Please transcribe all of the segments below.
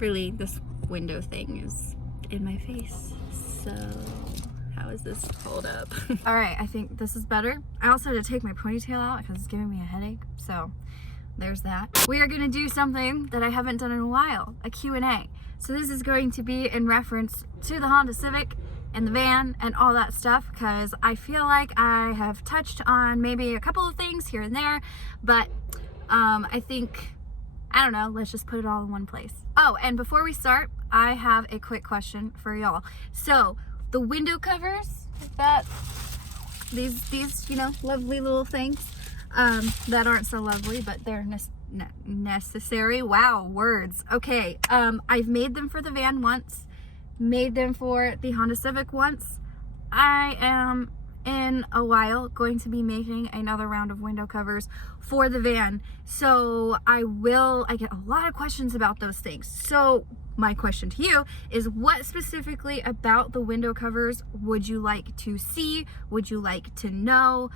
really, this window thing is in my face. So how is this hold up? All right, I think this is better. I also had to take my ponytail out because it's giving me a headache. So there's that. We are gonna do something that I haven't done in a while, a Q&A. So this is going to be in reference to the Honda Civic and the van and all that stuff, because I feel like I have touched on maybe a couple of things here and there, but I think, I don't know, let's just put it all in one place. Oh, and before we start, I have a quick question for y'all. So the window covers that these you know, lovely little things that aren't so lovely, but they're necessary. Wow, words. Okay, I've made them for the van once, made them for the Honda Civic once. I am in a while going to be making another round of window covers for the van, so I get a lot of questions about those things. So my question to you is, what specifically about the window covers would you like to see, would you like to know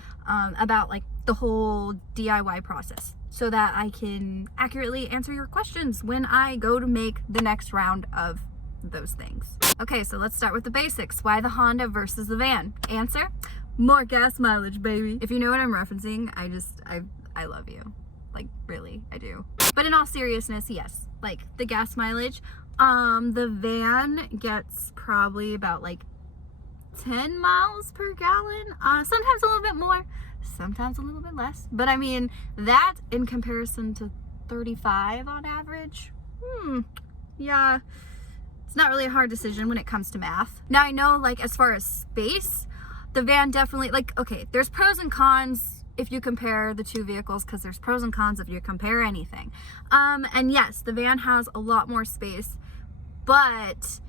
about, like, the whole DIY process, so that I can accurately answer your questions when I go to make the next round of those things. Okay, so let's start with the basics. Why the Honda versus the van? Answer: more gas mileage, baby. If you know what I'm referencing, I love you. Like, really, I do. But in all seriousness, yes, like the gas mileage, the van gets probably about like 10 miles per gallon, sometimes a little bit more, sometimes a little bit less, but I mean, that in comparison to 35 on average, yeah, it's not really a hard decision when it comes to math. Now, I know, like, as far as space, the van definitely, like, okay, there's pros and cons if you compare the two vehicles, because there's pros and cons if you compare anything. And yes, the van has a lot more space, but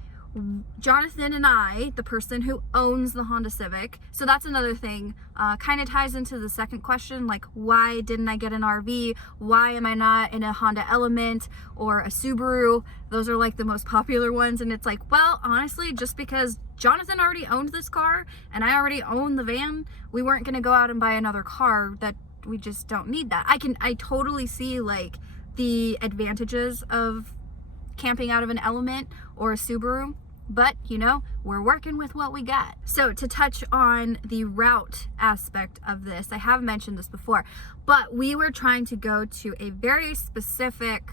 Jonathan and I, the person who owns the Honda Civic, so that's another thing, kind of ties into the second question, like, why didn't I get an RV? Why am I not in a Honda Element or a Subaru? Those are like the most popular ones, and it's like, well, honestly, just because Jonathan already owned this car and I already own the van, we weren't going to go out and buy another car. That we just don't need that. I totally see, like, the advantages of camping out of an Element or a Subaru, but you know, we're working with what we got. So to touch on the route aspect of this, I have mentioned this before, but we were trying to go to a very specific,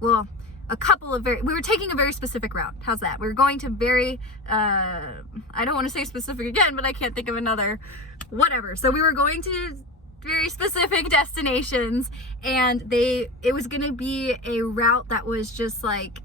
well, we were taking a very specific route. How's that? We were going to very, I don't want to say specific again, but I can't think of another, whatever. So we were going to very specific destinations, and it was going to be a route that was just like,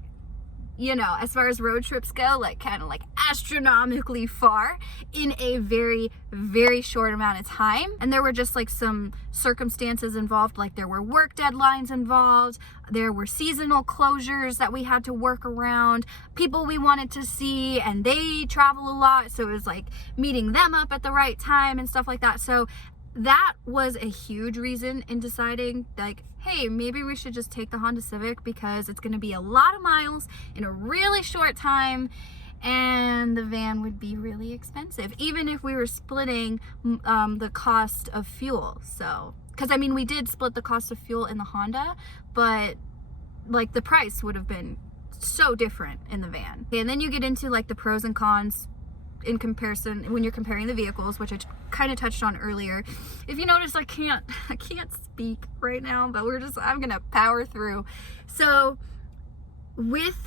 you know, as far as road trips go, like, kind of like astronomically far in a very, very short amount of time. And there were just like some circumstances involved, like there were work deadlines involved, there were seasonal closures that we had to work around, people we wanted to see, and they travel a lot, so it was like meeting them up at the right time and stuff like that. So that was a huge reason in deciding, like, hey, maybe we should just take the Honda Civic, because it's going to be a lot of miles in a really short time, and the van would be really expensive, even if we were splitting the cost of fuel. So, because I mean, we did split the cost of fuel in the Honda, but like the price would have been so different in the van. Okay, and then you get into like the pros and cons in comparison when you're comparing the vehicles, which I kind of touched on earlier. If you notice, I can't speak right now, but I'm gonna power through. So with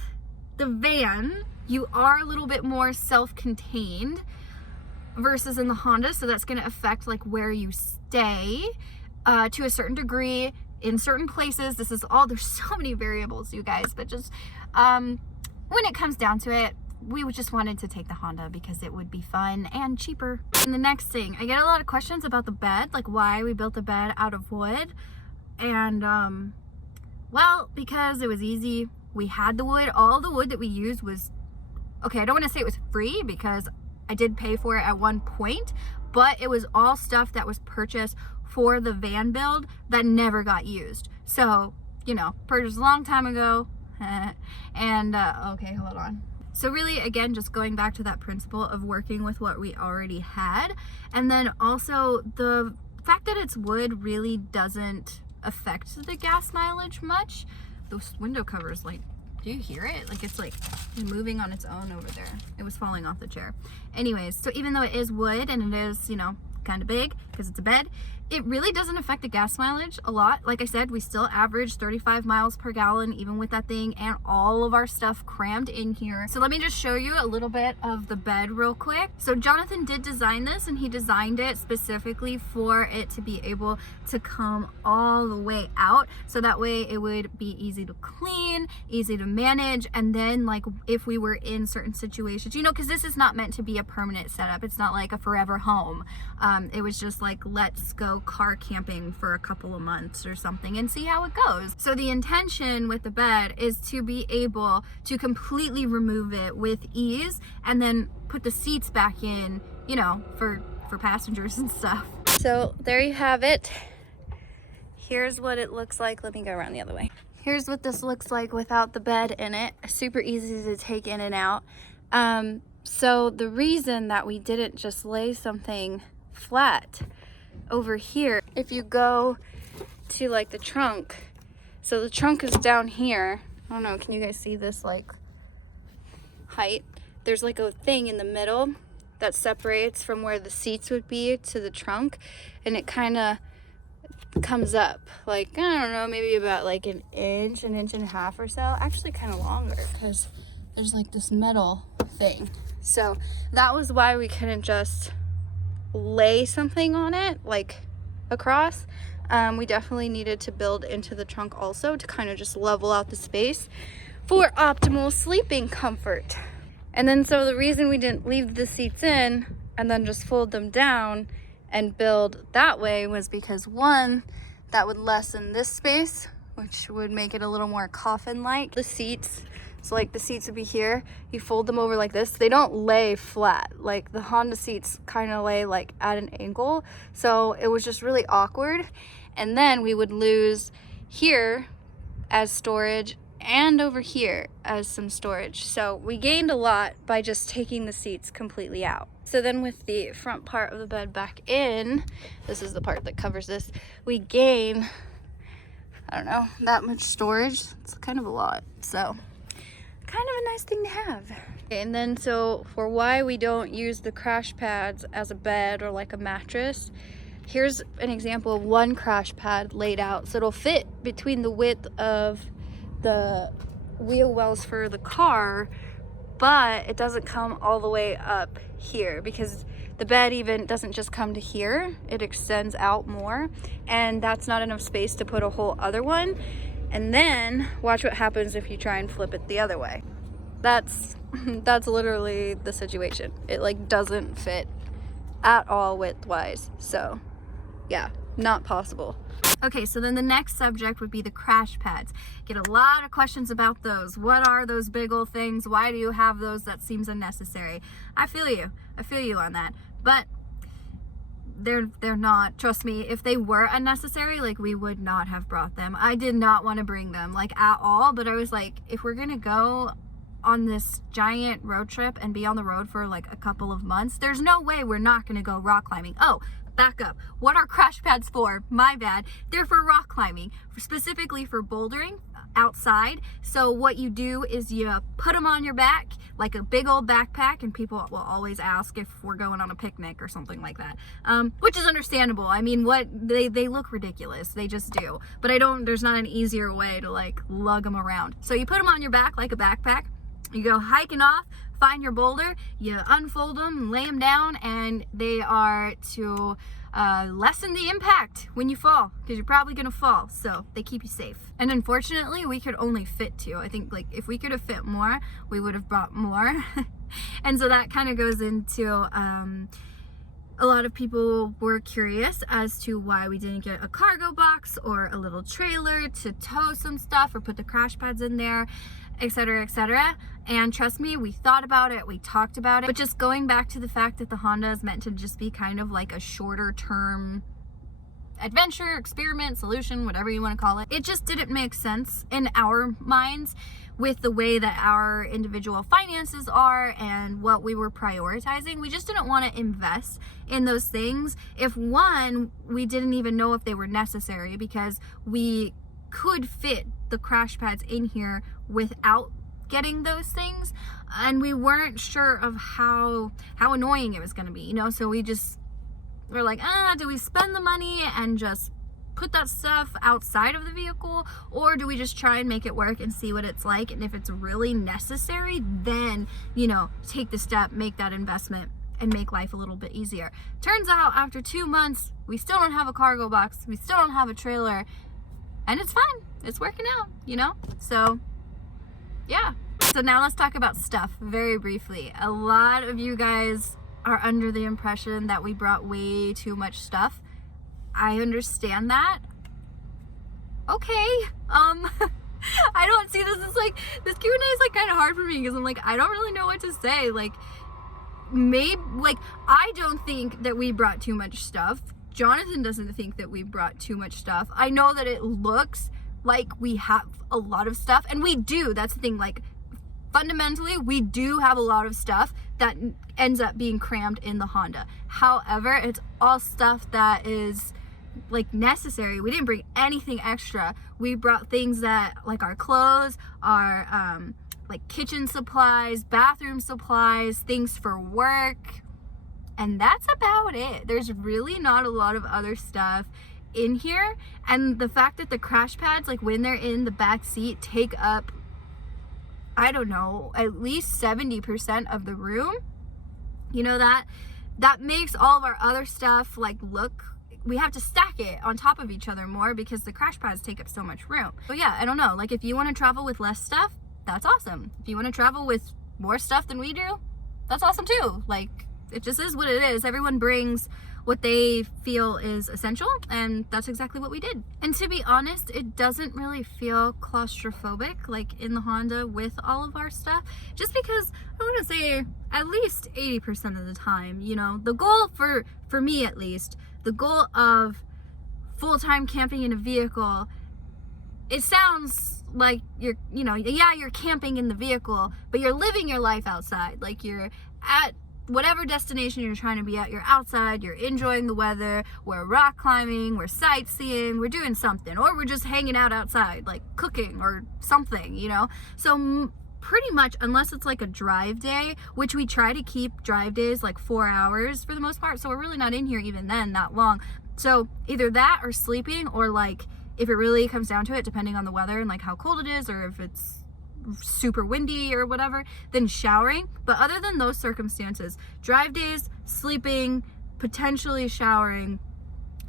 the van, you are a little bit more self-contained versus in the Honda, so that's gonna affect like where you stay to a certain degree in certain places. There's so many variables, you guys, but just when it comes down to it, we just wanted to take the Honda because it would be fun and cheaper. And the next thing, I get a lot of questions about the bed, like why we built the bed out of wood. And well, because it was easy. We had the wood. All the wood that we used was, okay, I don't want to say it was free, because I did pay for it at one point, but it was all stuff that was purchased for the van build that never got used. So, you know, purchased a long time ago. And okay, hold on. So really, again, just going back to that principle of working with what we already had. And then also the fact that it's wood really doesn't affect the gas mileage much. Those window covers, like, Do you hear it? Like it's like moving on its own over there. It was falling off the chair. Anyways, so even though it is wood and it is, you know, kind of big because it's a bed, it really doesn't affect the gas mileage a lot. Like I said, we still average 35 miles per gallon even with that thing and all of our stuff crammed in here. So let me just show you a little bit of the bed real quick. So Jonathan did design this, and he designed it specifically for it to be able to come all the way out, so that way it would be easy to clean, easy to manage. And then like if we were in certain situations, you know, because this is not meant to be a permanent setup, it's not like a forever home. It was just like, let's go car camping for a couple of months or something and see how it goes. So the intention with the bed is to be able to completely remove it with ease and then put the seats back in, you know, for passengers and stuff. So there you have it. Here's what it looks like. Let me go around the other way. Here's what this looks like without the bed in it. Super easy to take in and out. So the reason that we didn't just lay something flat over here, if you go to like the trunk, so the trunk is down here. I don't know, can you guys see this like height? There's like a thing in the middle that separates from where the seats would be to the trunk, and it kind of comes up like, I don't know, maybe about like an inch and a half or so, actually kind of longer, because there's like this metal thing. So that was why we couldn't just lay something on it like across. We definitely needed to build into the trunk also to kind of just level out the space for optimal sleeping comfort. And then so the reason we didn't leave the seats in and then just fold them down and build that way was because, one, that would lessen this space, which would make it a little more coffin-like. The seats, so like the seats would be here, you fold them over like this. They don't lay flat. Like the Honda seats kind of lay like at an angle. So it was just really awkward. And then we would lose here as storage and over here as some storage. So we gained a lot by just taking the seats completely out. So then with the front part of the bed back in, this is the part that covers this, we gain, I don't know, that much storage. It's kind of a lot. So kind of a nice thing to have. And then so for why we don't use the crash pads as a bed or like a mattress, here's an example of one crash pad laid out. So it'll fit between the width of the wheel wells for the car, but it doesn't come all the way up here because the bed even doesn't just come to here, it extends out more, and that's not enough space to put a whole other one. And then watch what happens if you try and flip it the other way. That's literally the situation. It like doesn't fit at all width-wise. So yeah, not possible. Okay, so then the next subject would be the crash pads. Get a lot of questions about those. What are those big old things? Why do you have those? That seems unnecessary. I feel you on that. But they're not, trust me, if they were unnecessary, like we would not have brought them. I did not want to bring them like at all, but I was like, if we're gonna go on this giant road trip and be on the road for like a couple of months, there's no way we're not gonna go rock climbing. Oh, back up. What are crash pads for? My bad. They're for rock climbing, specifically for bouldering outside. So what you do is you put them on your back like a big old backpack, and people will always ask if we're going on a picnic or something like that, which is understandable. I mean, what they look ridiculous, they just do, but there's not an easier way to like lug them around. So you put them on your back like a backpack, you go hiking off, find your boulder, you unfold them, lay them down, and they are to lessen the impact when you fall, because you're probably gonna fall, so they keep you safe. And unfortunately, we could only fit 2. I think like if we could have fit more, we would have brought more. And so that kind of goes into a lot of people were curious as to why we didn't get a cargo box or a little trailer to tow some stuff or put the crash pads in there, etc., etc. And trust me, we thought about it, we talked about it, but just going back to the fact that the Honda is meant to just be kind of like a shorter term adventure, experiment, solution, whatever you want to call it, it just didn't make sense in our minds with the way that our individual finances are and what we were prioritizing. We just didn't want to invest in those things if, one, we didn't even know if they were necessary, because we could fit the crash pads in here without getting those things, and we weren't sure of how annoying it was going to be, you know. So we're like, do we spend the money and just put that stuff outside of the vehicle, or do we just try and make it work and see what it's like, and if it's really necessary, then, you know, take the step, make that investment, and make life a little bit easier. Turns out after 2 months, we still don't have a cargo box, we still don't have a trailer, and it's fine, it's working out, you know. So yeah, so now let's talk about stuff very briefly. A lot of you guys are under the impression that we brought way too much stuff. I understand that. Okay. I don't see this as like, this Q&A is like kind of hard for me because I'm like, I don't really know what to say. Like, maybe, like, I don't think that we brought too much stuff. Jonathan doesn't think that we brought too much stuff. I know that it looks like we have a lot of stuff, and we do. That's the thing. Like, fundamentally, we do have a lot of stuff that ends up being crammed in the Honda. However, it's all stuff that is like necessary. We didn't bring anything extra. We brought things that, like, our clothes, our like kitchen supplies, bathroom supplies, things for work, and that's about it. There's really not a lot of other stuff in here. And the fact that the crash pads, like when they're in the back seat, take up, I don't know, at least 70% of the room, you know, that makes all of our other stuff like look, we have to stack it on top of each other more because the crash pads take up so much room. So yeah, I don't know, like if you want to travel with less stuff, that's awesome. If you want to travel with more stuff than we do, that's awesome too. Like, it just is what it is. Everyone brings what they feel is essential, and that's exactly what we did. And to be honest, it doesn't really feel claustrophobic like in the Honda with all of our stuff, just because I want to say at least 80% of the time, you know, the goal for me at least, the goal of full-time camping in a vehicle, it sounds like you're, you know, yeah, you're camping in the vehicle, but you're living your life outside. Like, you're at whatever destination you're trying to be at, you're outside, you're enjoying the weather, we're rock climbing, we're sightseeing, we're doing something, or we're just hanging out outside, like cooking or something, you know. So pretty much, unless it's like a drive day, which we try to keep drive days like 4 hours for the most part, so we're really not in here even then that long. So either that or sleeping, or like if it really comes down to it, depending on the weather and like how cold it is, or if it's super windy or whatever, then showering. But other than those circumstances, drive days, sleeping, potentially showering,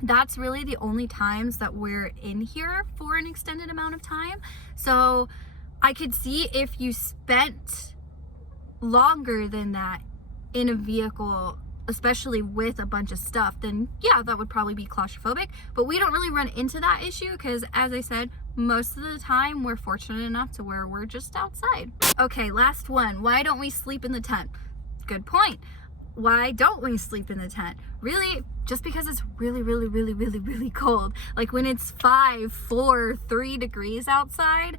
that's really the only times that we're in here for an extended amount of time. So I could see if you spent longer than that in a vehicle, especially with a bunch of stuff, then yeah, that would probably be claustrophobic. But we don't really run into that issue because, as I said, most of the time we're fortunate enough to where we're just outside. Okay, last one. Why don't we sleep in the tent? Good point. Why don't we sleep in the tent? Really, just because it's really, really, really, really, really cold. Like when it's 5, 4, 3 degrees outside,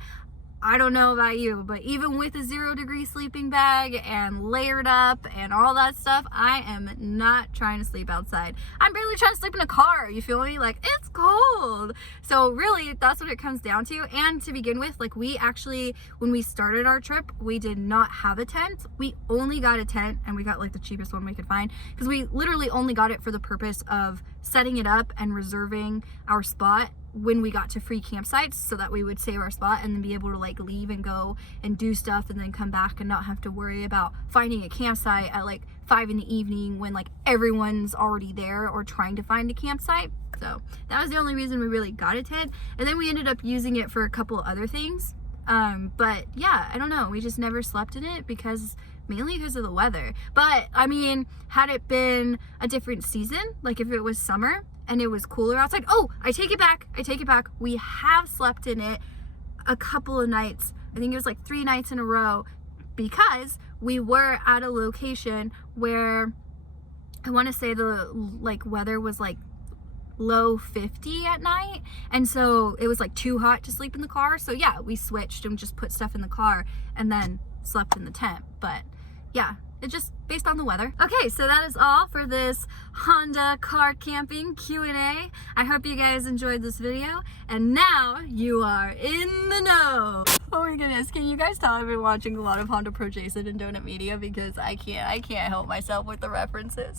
I don't know about you, but even with a 0-degree sleeping bag and layered up and all that stuff, I am not trying to sleep outside. I'm barely trying to sleep in a car, you feel me? Like, it's cold. So really, that's what it comes down to. And to begin with, like, we actually, when we started our trip, we did not have a tent. We only got a tent, and we got like the cheapest one we could find, because we literally only got it for the purpose of setting it up and reserving our spot when we got to free campsites, so that we would save our spot and then be able to like leave and go and do stuff and then come back and not have to worry about finding a campsite at like 5 in the evening when like everyone's already there or trying to find a campsite. So that was the only reason we really got a tent, and then we ended up using it for a couple other things. But yeah, I don't know, we just never slept in it mainly because of the weather. But I mean, had it been a different season, like if it was summer and it was cooler outside, oh, I take it back, we have slept in it a couple of nights. I think it was like 3 nights in a row, because we were at a location where I want to say the like weather was like low 50 at night, and so it was like too hot to sleep in the car. So yeah, we switched and just put stuff in the car and then slept in the tent. But yeah, it's just based on the weather. Okay, so that is all for this Honda car camping Q&A. I hope you guys enjoyed this video, and now you are in the know. Oh my goodness, can you guys tell I've been watching a lot of Honda Pro Jason and Donut Media because I can't help myself with the references.